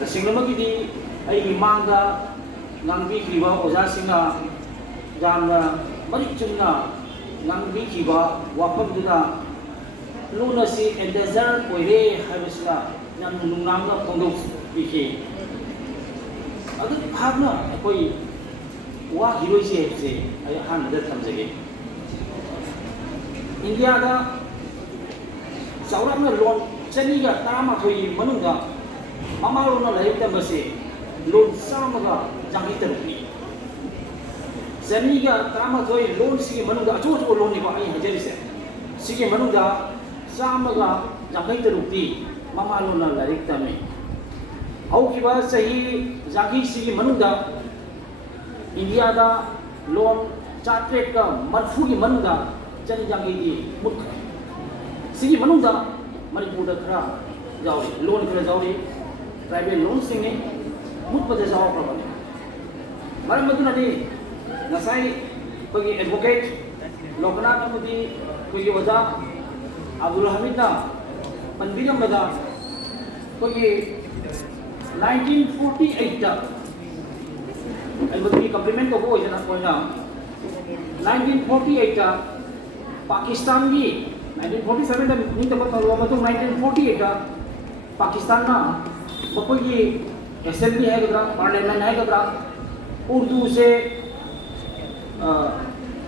तसेंगलमगिदी अई मांगदा नांगबीखिबा ओजासिंगा जामना मरिक चुमना नांगबीखिबा वाफमदुदा लोनसी एंडेजर ओइरे हाइबसिना याम नुंगांगा फोंदोक बिखे अदु भागना कोई वा हिरोइसे से आई हानदा थमजगे इंडिया दा चावराना लोन चनीगा तारामाथोई मनुंगा ममालोना लाइबदबसे लोन सामगा जांगितरुनी चनीगा तारामाथोई लोन सिगे मनुंगा अचो लोन निको आई हजरिसे सिगे मनुंगा सामगा जांगितरुती ममालोना लाइबदमे औकिबा सही जागी सिगे मनुंगा इंडिया दा लोन चाट्रेक का मरफुगी मनुंगा चनी जांगी मुख सिगी मनुंगा मणिपुर खरा जाऊरी लोन खरा जाऊरी प्राइवेट लोन सिंगे मुख पदे जाओ प्रबल मरम मधुनदी नसाई कोई एडवोकेट लोकनाथ मुदी कोई वजा अब्दुल हमीद ना पंबिरम बदा कोई 1948 दा एलबती कम्प्लीमेंट को बोल जना कोई ना 1948 दा पाकिस्तान की 1947 दा निंत को तलवा मतो 1948 दा पाकिस्तान ना बकोई की असेंबली है गदरा पार्लियामेंट है गदरा उर्दू से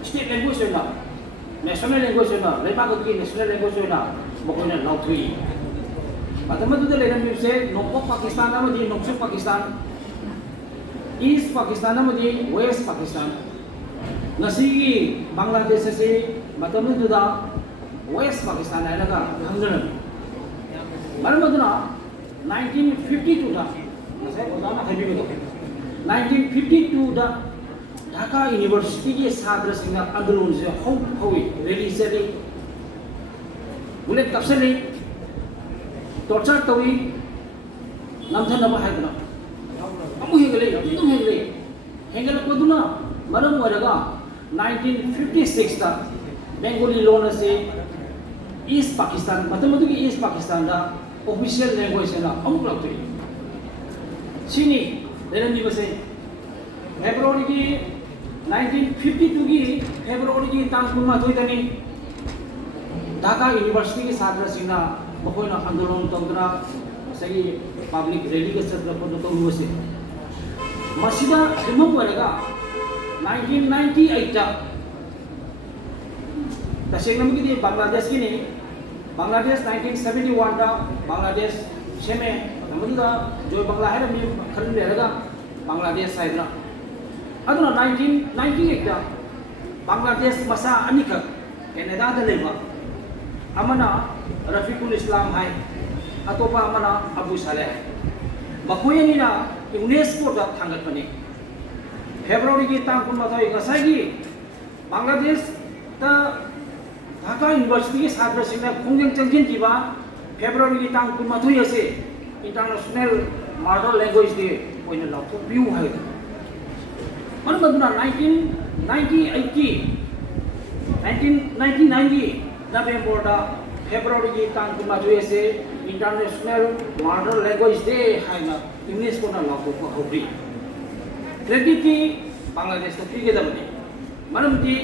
स्टेट लैंग्वेज ना नेशनल लैंग्वेज ना लेपाक की नेशनल लैंग्वेज ना बकोई ना लाउथुई मतमदुदा लेरम से नोको पाकिस्तान अमदी नोक्सु पाकिस्तान ईस्ट पाकिस्तान अमदी वेस्ट पाकिस्तान नसीगी बांग्लादेश से मतमदुदा वेस्ट पाकिस्तान है खंगन मरमदुना 1952 दा नसे ओजाना हाइबीबो 1952 दा ढाका यूनिवर्सिटी के छात्र सिंह आंदोलन से हौई रैली चली बुलेट कपसली टॉर्चर तवी नमथनबा हाइदना अमु हेगले हेंगलपदुना मरम वरगा 1956 दा बेंगोली लोन से ईस्ट पाकिस्तान मतमदुगी ईस्ट पाकिस्तान दा ऑफिशियल लैंग्वेज ना अमुक लक्तरी सिनी लेरंदी बसे फेब्रुअरी की 1952 की फेब्रुअरी की तांग कुमाथोई तनी ढाका यूनिवर्सिटी के छात्र सिंह मखोना आंदोलन तौदना सही पब्लिक रैली के सत्र को तौरुसे मसिदा हिमम वरगा 1998 दा तसेंगमगिदी बांग्लादेश की ने बांग्लादेश 1971 दा बांग्लादेश सेमे नमदुदा जो बांग्ला है रमी खरन लेरगा बांग्लादेश साइदना अदुना 1998 दा बांग्लादेश मसा अनिक कनाडा दा लेबा अमना रफीकुल इस्लाम है अतोपा अमना अबू सालेह मखोयनीना यूनेस्को दा थांगतपनी फेब्रुअरी की तांग कुमाथोई गसागी बांग्लादेश दा ढाका यूनिवर्सिटी के छात्र सिंह खुंजंग चंजिन किबा फेब्रुअरी की तांग कुमाथोई असे इंटरनेशनल मदर लैंग्वेज डे ओइना लाथो बिउ है मनमदुना 1990 नवेंबर दा फेब्रुअरी की तांग कुमाथोई से इंटरनेशनल मदर लैंग्वेज डे हाइना यूनेस्को ना लाथो को होबी क्रेडिट की बांग्लादेश तो पीगे दबने मनमदी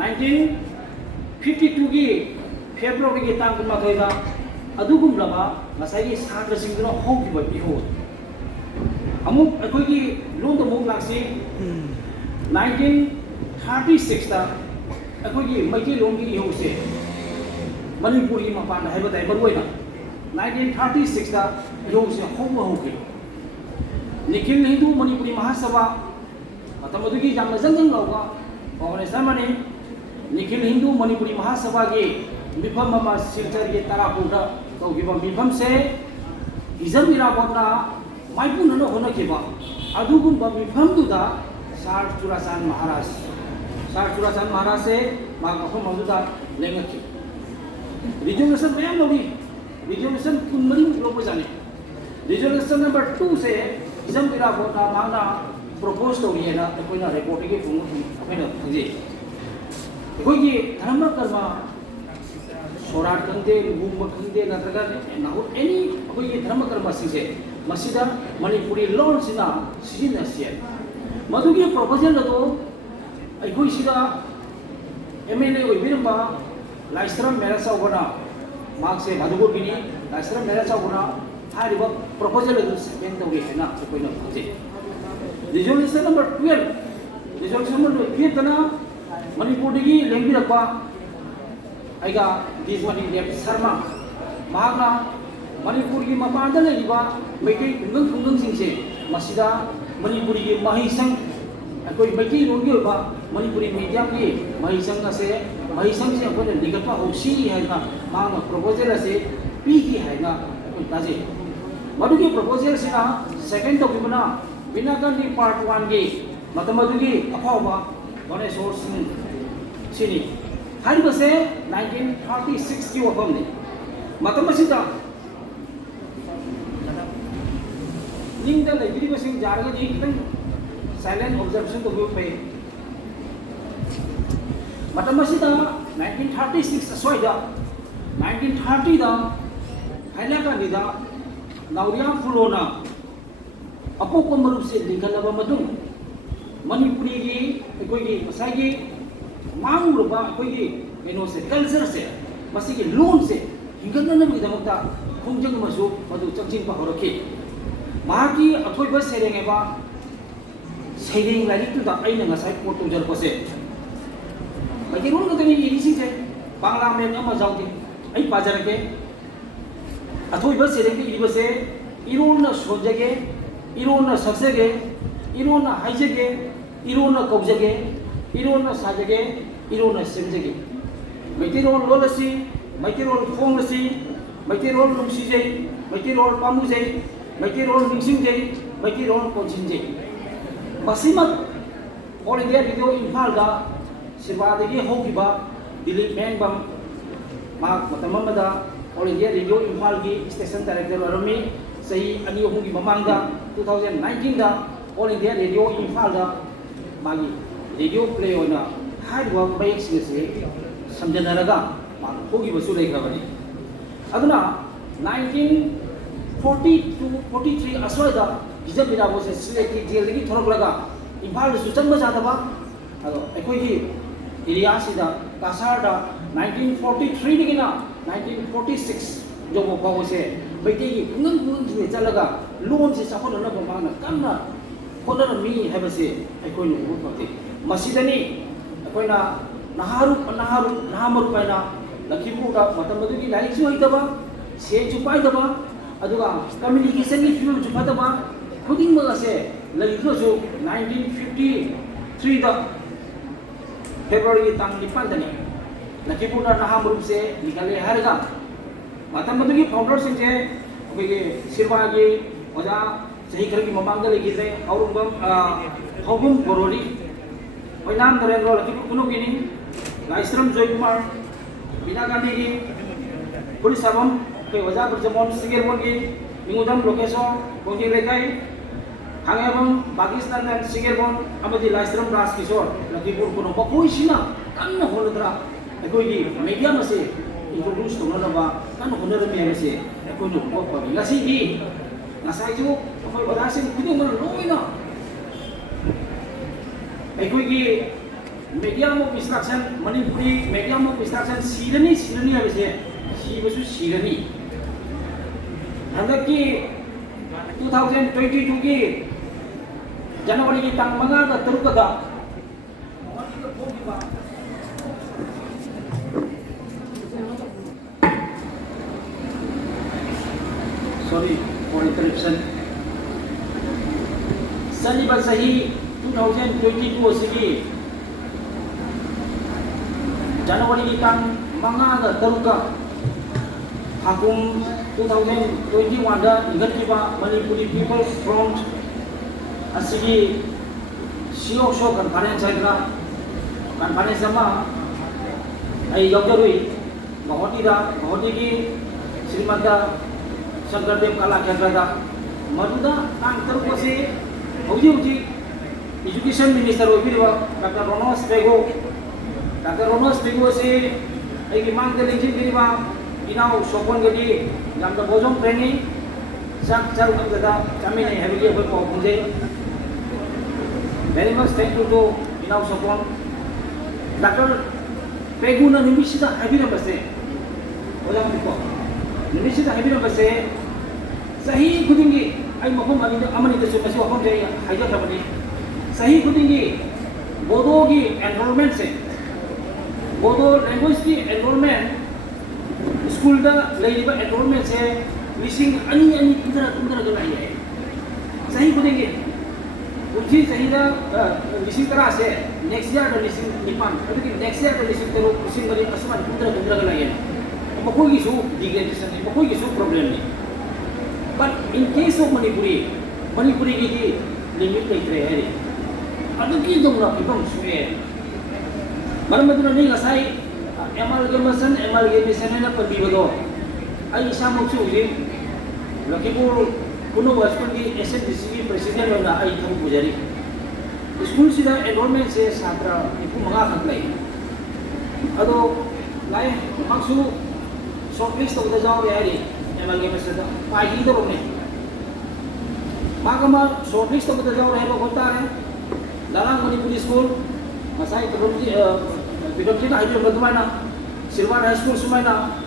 1952 की फेब्रुअरी की तांग कुमाथोई दा अदुगुमलबा मसाई छात्र सिंहना होगिबा बिहो अमुक अखोगी लोन तो मुक लाक्सी 1936 दा अखोगी मैथी लोन की इहोसे मणिपुरी मपान हाइबदाय बरोइना 1936 दा इहोसे होबा होगी निखिल हिंदू मणिपुरी महासभा मतमदुगी जामना जंजंग लाउगा ऑर्गेनाइजर माने निखिल हिंदू मणिपुरी महासभा के मिफम मा सिलचर के तरापुदा तौगिबा मिफम से इजम इराबोतना माइपुन न होनकिबा अदुगुम मिफम दुदा सार चुराचान महाराज से मागम मधुदा लेंगखि रिजोल्यूशन मैम लोगी रिजोल्यूशन कुनमरी लोग जाने रिजोल्यूशन नंबर 2 से इजम इराबोतना मांगना प्रपोज तौरी ना अखोइना रिपोर्ट के फुंग अखोइना खंजे अखोइगी धर्म कर्म सोराट खंदे लुबुंग खंदे नत्रगा नाउ एनी अखोइगी धर्म कर्म सिंसे masida Manipuri loan sina sijina siya madugi proposal na to ay koi sida MLA oi binamba Laisram Merasa wana magse madugo bini Laisram Merasa wana hariba proposal na second tawi na koi na puje resolution number 12 resolution number 12 tana Manipur digi lengbi rakpa aiga Diswani Dev Sharma mahakna Manipur ki mapanda legiba maikai khunggang singse masida Manipuri ki mahisang akoi maikai rongi ba Manipuri medium ki mahisang ase mahisang se akoi ligatpa hosi haina mahakna proposal ase pi ki haina akoi taje madugi proposal sina second document Binagandi part 1 gi matamadugi apawa one source sini hariba se 1936 ki wafam ni matamasida ningda lagiri basing jarga di kitang silent observation to be matamasida 1936 aswaida 1930 da hailaka nida Nauria Fulona apoko marup se dingkalaba madung Manipuri gi koi gi pasai gi mang rupa koi gi eno se culture se masi gi loan se hinggan na bi damakta khongjang masu madu changching pa horokhi mahaki athoi ba sereng eba sereng lagi tu da aina ngasai photo jar ko se bagi rul ka ni iri sing se bangla mem ama jauti ai pajar ke athoi ba sereng ki iri ba se irul na sojage irul na saksege irul na haijege irul na kaujage irul na sajage irul na semjage maitirol lolasi maitirol khonglasi maitirol lumsijai maitirol pamujai maitirol ningsingjai maitirol konsinjai masimat all India Radio Imphal da sibadagi hokiba Dilip Mengbam ma matamamada all India Radio Imphal gi station director arami sahi ani ohum gi mamangda 2019 da all India Radio Imphal da magi radio play ona haidwa bayek singse samjanaraga ma hogi basu lekrabani aduna 1940 to 43 aswada bijabira bose select jail gi thoroklaga Imphal su changba jadaba ado ekoi gi area sida kasar da 1943 digina 1946 jobo bawse baiti gi ngung ji chalaga loan se sakhon na bamana kanna khona mi habase ekoi nu pati masidani ekoi na naharu paina lakhipu da matamadugi laik su haitaba se ju paidaba aduga communication ni field ju pataba khuding ma se laikro ju 1953 da February tang 5 dani lakhipu da naharu se nikale harga matamadugi founder sing je oge sirwa gi oja sahi khar gi mamang da legi se aurungam hogum boroli oinam narendra lakhipu kuno gini Laisram Joy Kumar Binagandi gi Police Sabam ke wajah berjemon Singerbon gi mingudam lokeso kongi lekai hangebam Pakistan dan Singerbon amadi Laisram Ras Kishor Lakipur kuno bakoi sina kan holodra ekoi gi media mase introduce to na ba kan honor me mase ekoi no ko pa ngasi gi nasai ju koi wadasin kudu mon loina ekoi gi medium of instruction Manipuri medium of instruction sirani habise sibasu sirani handaki 2022 ki January ki tang manga da terukada sorry for interruption sani basahi 2022 sigi January di tang manga da taruka hakum 2021 da ingat kiba Manipuri People's Front asigi sio conference agra conference sama ai yogdarui bahoti ki Srimada Shankardev Kala Khetrada maduda tang taruka se hoji education minister obiriwa Dr. Ronos Pego se ai mang de lejin diriba inau sopon gadi jam da bojong training Charu Amjada Chamine Heavily of Punjay. Very much thank you to Inau Sopon. Dr. Peguna Nimishita Habira Base. Nimishita Habira Base. Sahi Kudingi, I'm Amani the Super Home Haja Company. Sahi Kudingi, Bodogi enrollment say. Bodo language ki enrollment school da lady ba enrollment se missing ani kudra gala ye sahi kudenge uji sahi da missing tara se next year da missing nipan adi next year da missing tero missing bari asman kudra gala ye ko koi su degradation ko koi su problem ni but in case of manipuri ki limit like re adu ki dong na ibang suye Malam itu ni ngasai amalgamation na pagbibago ay isa mo suwi lakipur kuno waspun di SNDC president na ay thong pujari school sida enrollment se satra ipu mga kaglay ado lai maksu shortlist to the jaw yari amalgamation da pagi do ne magama shortlist to the jaw hebo kontare dalang manipuri school masai terumji Pidokina Hajur Bagaimana, Silvan High School Sumaina,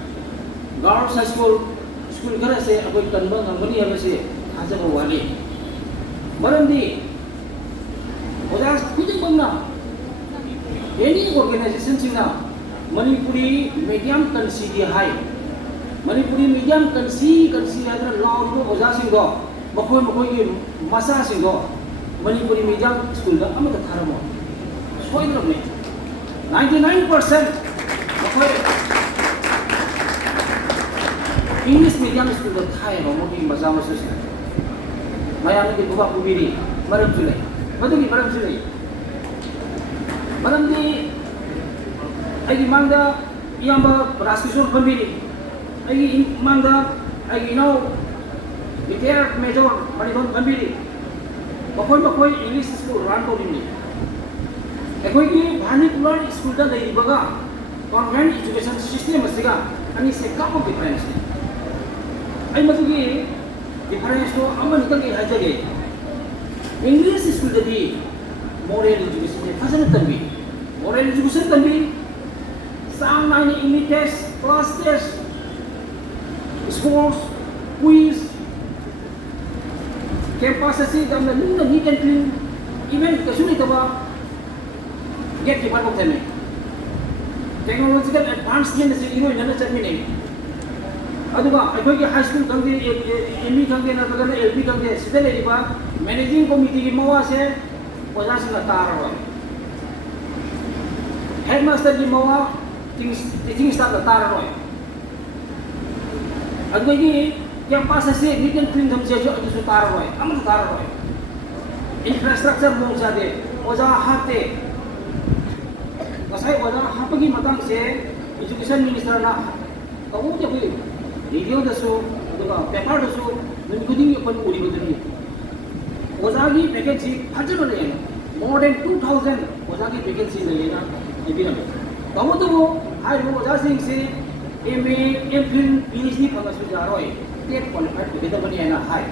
Girls High School, School Garase, Abu Kanbang, and Mani Abasi, Hazawani. Marandi, Odas Putin Bangna, any organization Sina, Manipuri medium can see the high. Manipuri medium can see other law Ozasingo, Makoi Masasingo, Manipuri medium school, Amata Karamo. Spoiler of me. 99% English medium school the Thai or Moki Mazama system. Mayana di Buba Kubiri, Madam Sulay. Madam Sulay. Madam di Agi Manga Yamba Raskisur Pamiri. Agi Manga Agi know retired Major Manipon Pamiri. Makoi English school run to me. Ekoiki vernacular school da lei baga convent education system asiga ani se kam difference ai matugi difference to aman ka ge hajage English school da di moral education fashion tambi moral education tambi sang nine unit test class test sports quiz campus asi da nuna neat and clean event kasuni taba get the part of them. Technological advancement is in another terminate. Aduba, I go to high school, come the ME come the LP come the Sidel managing committee Moa was asking a tar. Headmaster Moa things start the tar. Adugi, young passes say, we can clean them to tar. I'm a tar. Infrastructure Mozade was a hate. Kasai wala hapagi matang se education minister na kamu je koi radio dasu aduga paper dasu nunguding kon uri bodri ozagi vacancy hajaro le more than 2000 ozagi vacancy le na ibina kamu to hai ro oza sing se MA MPhil PhD pagasu jaroi get qualified together bani na hai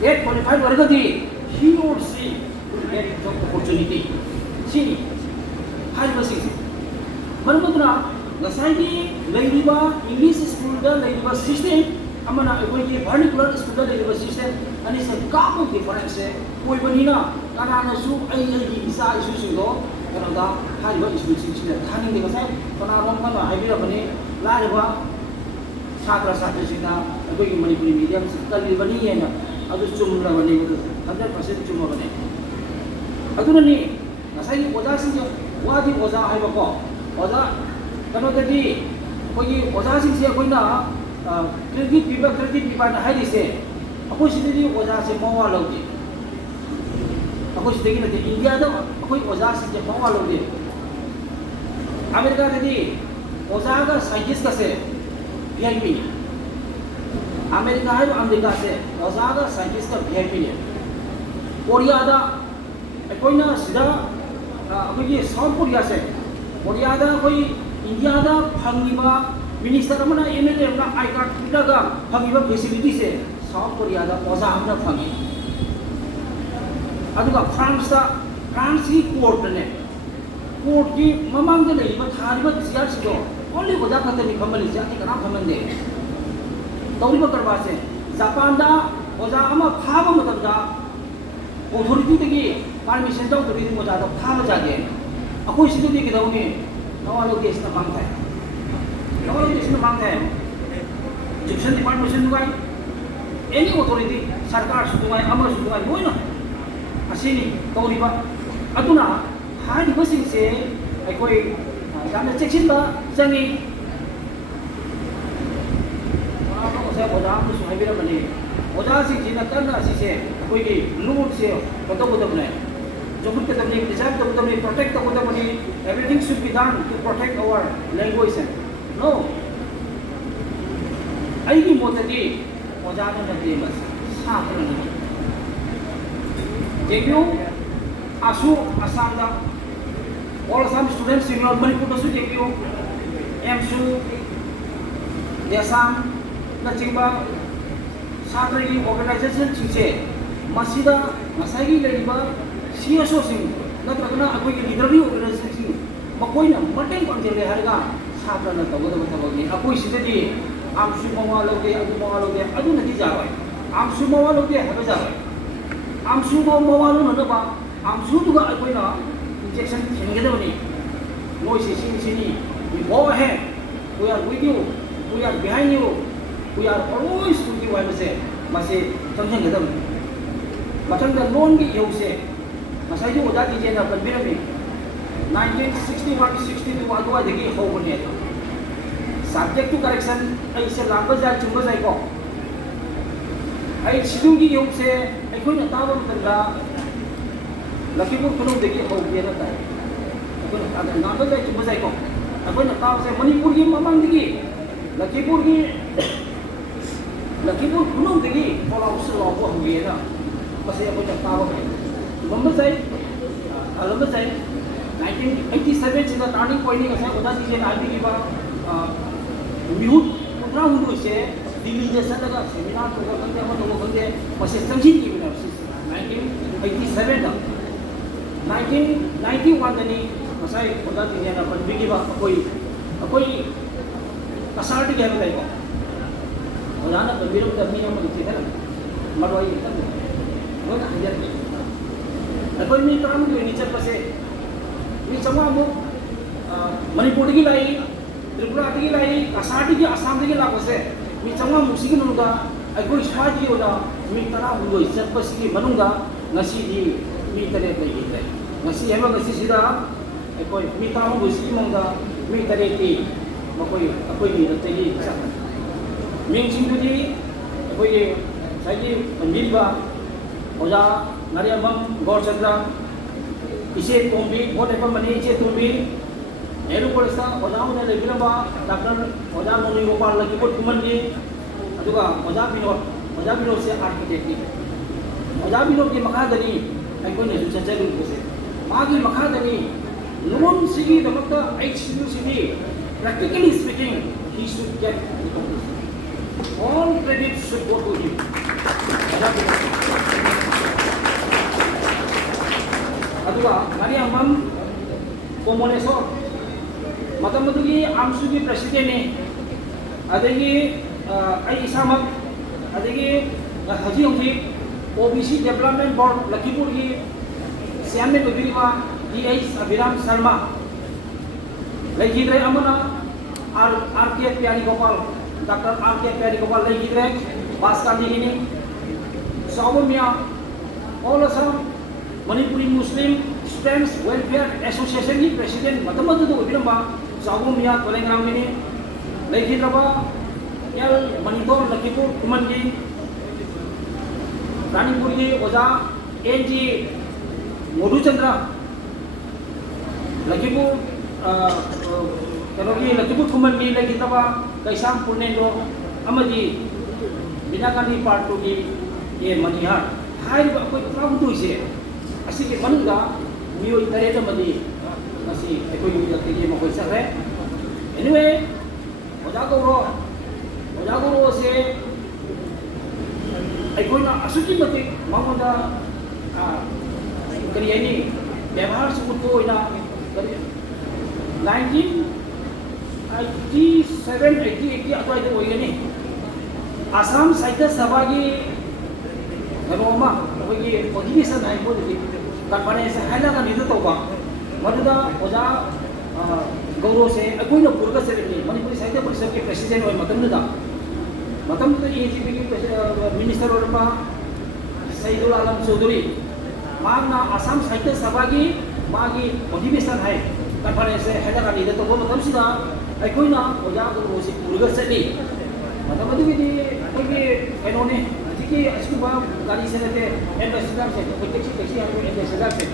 get qualified wargati he or she will get job opportunity see High Masing. Manumudra, Nasai, Ladiba, English school, Ladiba system, Amana, vernacular school, Ladiba system, and it's a couple difference. Poibanina, Kanana Su, Isa, Isugo, Canada, High School system, Tanning the Masai, Panama, Ibirabani, Lariba, Sakra Satasina, a going Manipuri medium, Talibani, and other Chumra, 100% Chumabane. Adunani, Nasai was asking. Wadi oza hai bako oza kano tadi koi oza sing se koi na credit pipa na hai se ako sidhi oza se mawa laude ako sidhi na India da koi oza se mawa laude America tadi oza ka scientist ka se VIP America hai America se oza ka scientist ka VIP Korea da koi na sida अभी south Korea से Korea दा कोई India दा फंगीबा minister मना MLA ना I card पिटागा फंगीबा facility से South Korea da oza amna phangi aduga France ki court ne court ki mamang de nei ba thari ba siar si do only oza khate ni khamali ja ki kana khamande tawri ba karba se Japan da oza ama phaba matam da authority de ki permission taw de bi oza da phaba ja ge akoi si de ki daw ni nawalo case na mang thai nawalo case na mang thai Education Department sundugai any authority sarkar sundugai amar sundugai loina asini tawriba aduna hai basing se aikoi gamna checksin ba jangi oza oza su haibira mani oza sing jina kana si se koi ki rule se koto koto bne jobut ke tamni design to tamni protect to tamni everything should be done to protect our language no aigi motadi ojana na demas sathana jengyu asu asanda all some students in your manipur to su jengyu emsu desam na chingba sathagi organization chingse masida masagi leiba CSO sing natragna akoi leader ni organization sing makoina mateng konjele harga sathana tawada tawagi akoi sidadi amsu mawaloge adu nati jaroi amsu mawaloge haba jaroi amsu mawalo na ba amsu duga akoina injection thengedabani noi sini we go ahead we are with you we are behind you we are always with you I say mase samjengedam matangda non gi yose masai ju oda di jena panbirami 1961 62 adwa degi hobone subject to correction ai se lamba ja chumba jai ko ai sidung gi yong se ai koi na tawa tanda lakipur khulung degi ho ge na ta ko na ta lamba ja chumba jai ko ai na tawa se manipur gi mamang degi lakipur khulung degi phola usul lo ko ge na pase ko na tawa lamba jai 1987 से turning point ni kasa oda si na abi ki ba Mihut putra hundu se Delhi jasa daga seminar to ga kande ama to kande mase samjhin ki bina 1987 da 1991 dani masai oda ti na pan bigi ba akoi kasar ti ga ba ko oda na to biru da mi na ti da marwai ta mo na hajar akoi mi tram ko ni chap pase mi chama mo manipur ki lai Tripura tigi lai Asadi ki Assam tigi la kose mi changwa musiki nunga agoi swaji oda mi tara buloi sepasiki manunga ngasi di mi tare tai tai ngasi hema ngasi sida agoi mi tara musiki manga mi tare ti makoi akoi ni tai sa ming sing di agoi saji pandilba oja nariamam gor chandra ise tombi bote pa mani ise tombi Nehru Polista oja mo na lebila ba Dr. Oja Noni Gopal Lakipur Kumandi aduga oja Binod se architect ni oja Binod ki makadani ai ko ne su chachalu ko se magi makadani lumon sigi damakta HCU sigi practically speaking he should get all credit should go to him aduga mari amam komonesor Matamudugi amsugi presiden ni adagi ai isamak adagi haji ongti OBC Development Board Lakipur ki chairman bibirima DH Abhiram Sharma lagi amana RK Pyari Gopal Dr. RK Pyari Gopal lagi Baskar ini Saumya all Assam Manipuri Muslim Students Welfare Association ni president matamadu tu bibirima Sabum ya Kolengram ini lagi berapa yang monitor Lakipur Kumandi Ranipur ni Oja NG Modu Chandra Lakipur kalau ni Lakipur Kumandi lagi berapa Kaisam Purnendo Amadi Binakani Partu di ye Manihar hai apa itu tu isi asyik ke mana dah Mio itare tu madi masih ekoi juga tinggi mau besar anyway oja guru se ꯑꯩꯈꯣꯏꯅ ꯑꯁꯨꯛꯀꯤ ꯃꯇꯤꯛ ꯃꯉꯣꯟꯗ ꯀꯔꯤ ꯍꯥꯏꯅꯤ ꯕꯦꯕꯥꯔꯁꯨ ꯎꯠꯄ ꯑꯣꯏꯅ ꯀꯔꯤ 1987-88 ꯑꯗꯨꯋꯥꯏꯗ ꯑꯣꯏꯒꯅꯤ ꯑꯁꯥꯝ ꯁꯥꯍꯤꯇ꯭ꯌ ꯁꯚꯥꯒꯤ ꯀꯩꯅꯣꯃ ꯑꯩꯈꯣꯏꯒꯤ ꯑꯣꯗꯤꯁꯟ ꯍꯥꯏꯕꯗꯨꯗꯤ ꯀꯟꯐꯔꯦꯟꯁ ꯍꯥꯏꯂꯒꯅꯤꯗ ꯇꯧꯕ ꯃꯗꯨꯗ ꯑꯣꯖꯥ ꯒꯧꯔꯣꯁꯦ ꯑꯩꯈꯣꯏꯅ ꯄꯨꯔꯒ ꯆꯠꯂꯤꯕꯅꯤ ꯃꯅꯤꯄꯨꯔꯤ ꯁꯥꯍꯤꯇ꯭य ꯄꯔꯤꯁꯠꯀꯤ ꯄ꯭ꯔꯦꯁꯤꯗꯦꯟ ꯑꯣꯏ ꯃꯇꯝꯗꯨꯗ AGPꯒꯤ ꯃꯤꯅꯤꯁꯇꯔ ꯑꯣꯏꯔꯝꯕ ꯁꯩꯗꯨꯜ आलम चौधरी मांगना असम साहित्य सभा की मागी अधिवेशन है कन्फरेंस हैदराबाद तब मतमसिदा अखोइना ओजा गौरवसे पुरगा चली मतलब अदुगिदि अखोइगे कइनोने हजिकी असुबा गाड़ी से लेते एम्बेसडर से टैक्सी आरो एम्बेसडर से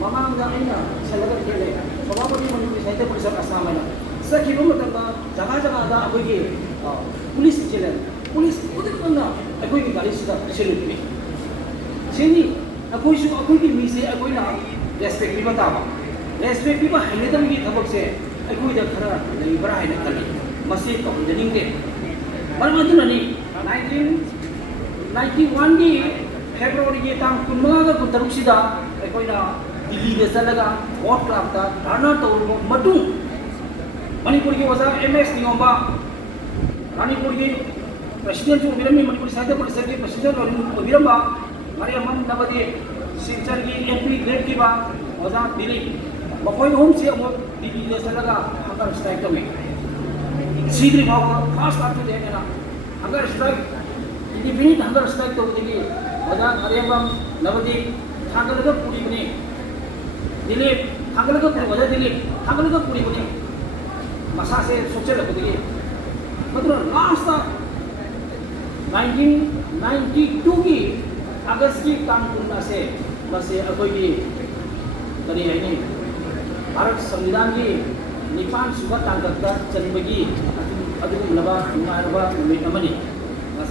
ममांगा अइना सलगर खेले सभापति मनिपुरी साहित्य परिषद असम है सखिबो मतम जगह जगह दा अखोइगे पुलिस चले पुलिस उदकना अखोइगे गाड़ी से चलुनी सेनी अखोइसु अखोइगे मीसे अखोइना रेस्पेक्ट पिबा ताबा रेस्पेक्ट पिबा हैनेदम की थबक से अखोइदा खरा लेबरा हैने खली मसे तौजनिंगे मरमदुननी 1991 की फेब्रुवारी की तांग कुनमागा कुतरुसिदा अखोइना दिल्ली दे चलगा वोट क्लब ता धरना तौरबो मटु मणिपुर की वजा MS नियोबा रानीपुर की प्रेसिडेंट ओबिरमी मणिपुर साहित्य परिषद की प्रेसिडेंट ओबिरम्बा Mariamam Nabadi Silchar की MP ग्रेड की बात वजह दिल्ली मकोई होम से वो दिल्ली जैसा लगा अगर स्ट्राइक तो में सीधे भाव का खास बात तो देखे ना अगर स्ट्राइक इंडिपेंडेंट अगर स्ट्राइक तो दिल्ली वजह mariamam Nabadi थांगल का पूरी बने दिल्ली थांगल का पूरी वजह दिल्ली थांगल का पूरी बने मसा से सोचे लगो दिल्ली मतलब लास्ट 1992 की अगस्त की कानून से बसे अखोई करी है भारत संविधान की निपान सुबह तांगत चलबगी अदुगुलबा नुंगारबा नुमित अमनी